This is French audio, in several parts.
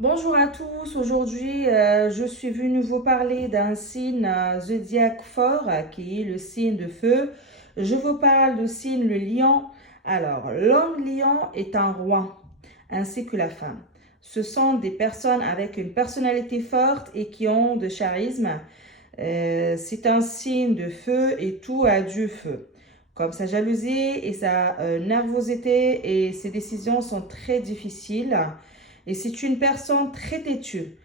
Bonjour à tous, aujourd'hui je suis venue vous parler d'un signe zodiaque fort qui est le signe de feu. Je vous parle du signe le lion. Alors, l'homme lion est un roi ainsi que la femme. Ce sont des personnes avec une personnalité forte et qui ont de charisme. C'est un signe de feu et tout a du feu. Comme sa jalousie et sa nervosité et ses décisions sont très difficiles. Et c'est une personne très têtue.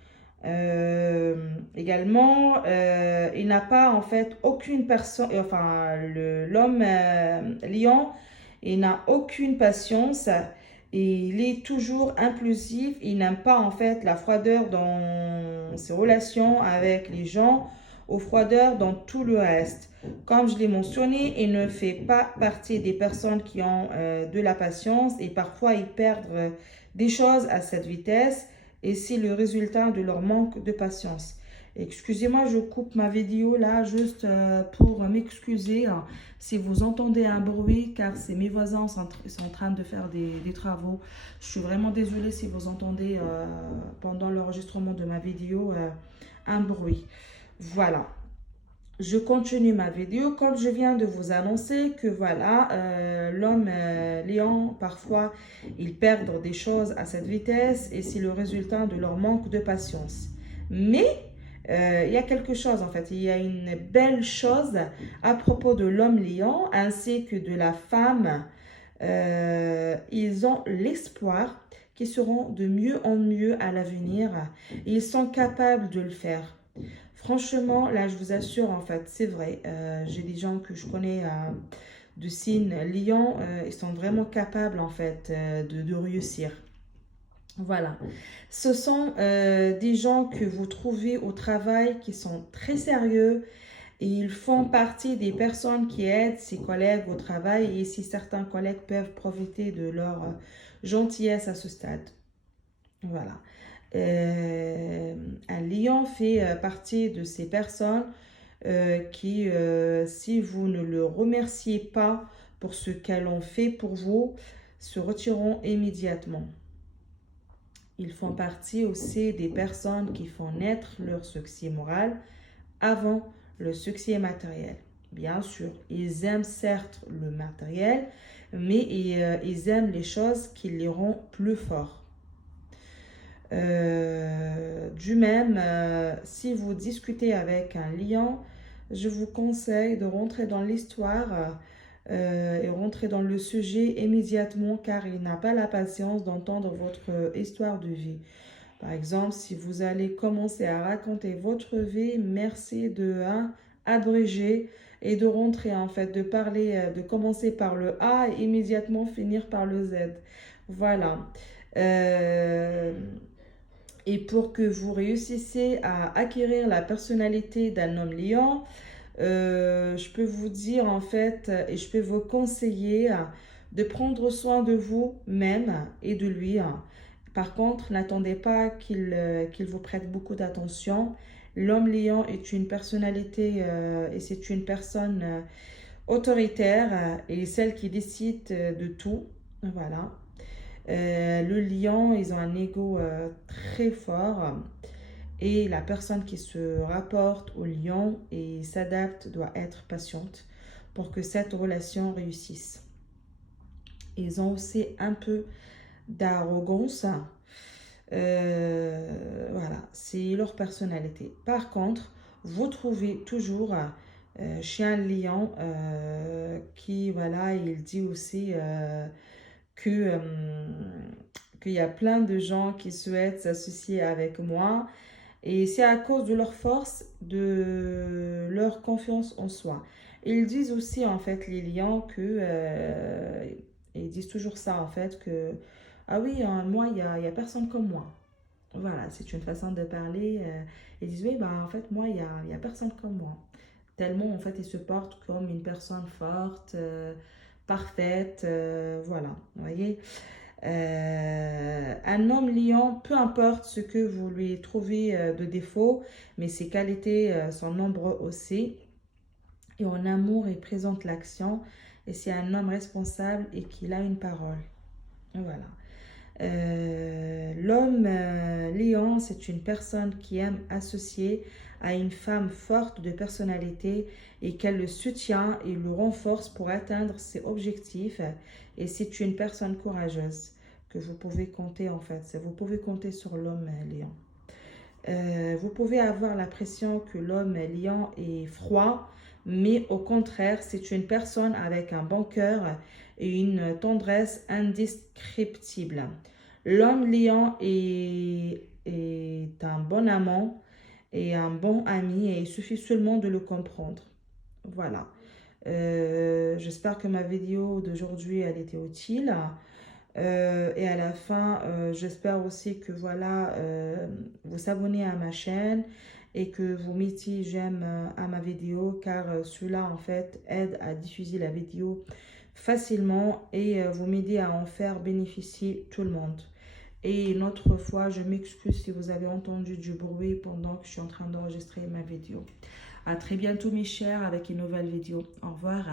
Également, il n'a pas en fait aucune personne, enfin l'homme lion, il n'a aucune patience et il est toujours impulsif. Il n'aime pas en fait la froideur dans ses relations avec les gens ou froideur dans tout le reste. Comme je l'ai mentionné, il ne fait pas partie des personnes qui ont de la patience et parfois ils perdent des choses à cette vitesse et c'est le résultat de leur manque de patience. Excusez-moi, je coupe ma vidéo là juste pour m'excuser si vous entendez un bruit car c'est mes voisins sont en train de faire des travaux. Je suis vraiment désolée si vous entendez pendant l'enregistrement de ma vidéo un bruit. Voilà. Je continue ma vidéo quand je viens de vous annoncer que voilà, l'homme lion, parfois, ils perdent des choses à cette vitesse et c'est le résultat de leur manque de patience. Mais il y a quelque chose en fait, il y a une belle chose à propos de l'homme lion ainsi que de la femme. Ils ont l'espoir qu'ils seront de mieux en mieux à l'avenir et ils sont capables de le faire. Franchement, là, je vous assure, en fait, c'est vrai. J'ai des gens que je connais de signe Lion, ils sont vraiment capables, en fait, de réussir. Voilà. Ce sont des gens que vous trouvez au travail qui sont très sérieux et ils font partie des personnes qui aident ses collègues au travail et si certains collègues peuvent profiter de leur gentillesse à ce stade. Voilà. Un lion fait partie de ces personnes qui, si vous ne le remerciez pas pour ce qu'elles ont fait pour vous, se retireront immédiatement. Ils font partie aussi des personnes qui font naître leur succès moral avant le succès matériel. Bien sûr, ils aiment certes le matériel, mais ils aiment les choses qui les rendent plus forts. Du même, si vous discutez avec un lion, je vous conseille de rentrer dans l'histoire et rentrer dans le sujet immédiatement car il n'a pas la patience d'entendre votre histoire de vie. Par exemple, si vous allez commencer à raconter votre vie, merci de abréger et de rentrer en fait, de parler, de commencer par le A et immédiatement finir par le Z. Voilà. Euh, et pour que vous réussissiez à acquérir la personnalité d'un homme lion, je peux vous dire en fait, et je peux vous conseiller de prendre soin de vous-même et de lui. Par contre, n'attendez pas qu'il vous prête beaucoup d'attention. L'homme lion est une personnalité et c'est une personne autoritaire et celle qui décide de tout. Voilà. Le lion, ils ont un ego très fort et la personne qui se rapporte au lion et s'adapte doit être patiente pour que cette relation réussisse. Ils ont aussi un peu d'arrogance. Voilà, c'est leur personnalité. Par contre, vous trouvez toujours chez un lion qui, voilà, il dit aussi que qu'il y a plein de gens qui souhaitent s'associer avec moi et c'est à cause de leur force, de leur confiance en soi. Ils disent aussi en fait les lions que ils disent toujours ça en fait que ah oui moi il y a personne comme moi. Voilà, c'est une façon de parler. Ils disent oui bah en fait moi il y a personne comme moi. Tellement en fait ils se portent comme une personne forte, parfaite, voilà, vous voyez. Un homme lion, peu importe ce que vous lui trouvez de défaut, mais ses qualités sont nombreuses aussi. Et en amour, il présente l'action. Et c'est un homme responsable et qu'il a une parole. Voilà. L'homme lion, c'est une personne qui aime associer à une femme forte de personnalité et qu'elle le soutient et le renforce pour atteindre ses objectifs. Et c'est une personne courageuse que vous pouvez compter en fait. Vous pouvez compter sur l'homme lion. Vous pouvez avoir l'impression que l'homme lion est froid, mais au contraire, c'est une personne avec un bon cœur et une tendresse indescriptible. L'homme lion est un bon amant et un bon ami et il suffit seulement de le comprendre. Voilà. J'espère que ma vidéo d'aujourd'hui, elle était utile. Et à la fin, j'espère aussi que voilà, vous abonnez à ma chaîne et que vous mettez j'aime à ma vidéo car cela en fait aide à diffuser la vidéo facilement et vous m'aidez à en faire bénéficier tout le monde. Et une autre fois, je m'excuse si vous avez entendu du bruit pendant que je suis en train d'enregistrer ma vidéo. À très bientôt mes chers avec une nouvelle vidéo. Au revoir.